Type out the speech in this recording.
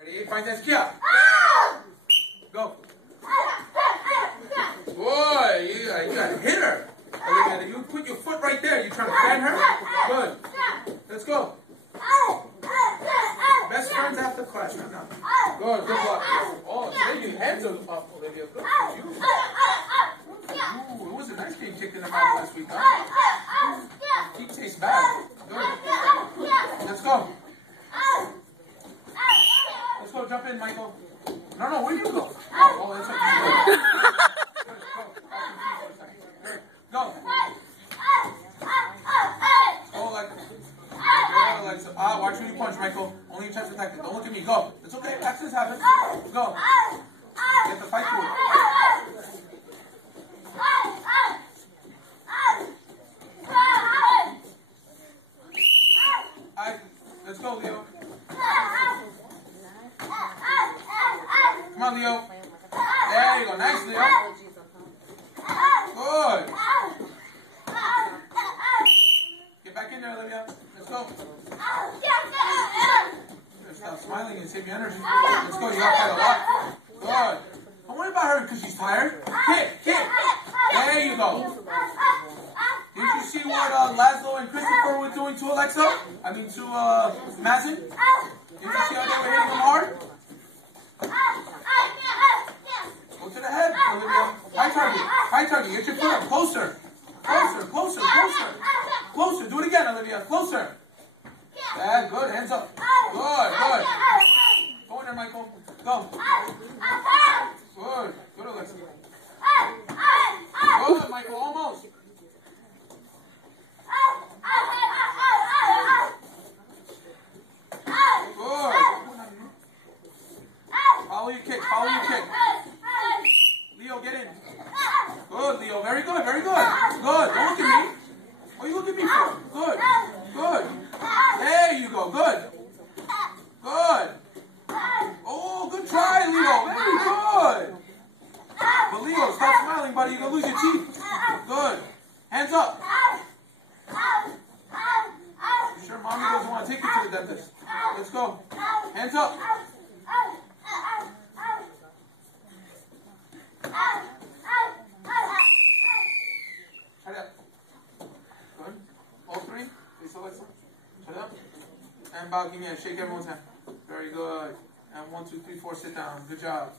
Ready? 5 times. Kia. Go. Boy, you got to hit her. Olivia, you put your foot right there. You trying to fan her? Good. Let's go. Best friends after class right now. Good block. Oh, there your hands are up, Olivia. Good for you. Ooh, it was a nice game kicked in the mouth last week, huh? He tastes bad. Good. Let's go. Let's go, jump in, Michael. No, where do you go? Oh, that's okay. Go. Watch when you punch, Michael. Only a chance to attack. Don't look at me. Go. It's okay. Accidents happen. Go. Get the fight through it. Let's go, Leo. Come on, Leo. There you go. Nice, Leo. Good. Get back in there, Olivia. Let's go. Stop smiling and save your energy. Let's go. You got to fight a lot. Good. Don't worry about her because she's tired. Kick. There you go. Did you see what Laszlo and Christopher were doing to Alexa? I mean to Madsen? Did you see how they were hitting him hard? Go to the head, Olivia. High target. Get your foot up. Closer. Do it again, Olivia. Closer. Bad. Good. Hands up. Good. Go in there, Michael. Go. Good, Alexa. Good, Michael. Almost. Good. Follow your kick. Leo, get in. Good, Leo. Very good. Good. Don't look at me. What are you looking at me for? Good. There you go. Good. Oh, good try, Leo. Very good. But Leo, stop smiling, buddy. You're going to lose your teeth. Good. Hands up. You sure mommy doesn't want to take you to the dentist? Let's go. Hands up. Shut up. Good. All three. Face Alexa. Shut up. And bow. Give me a shake everyone's hand. Very good. And 1, 2, 3, 4. Sit down. Good job.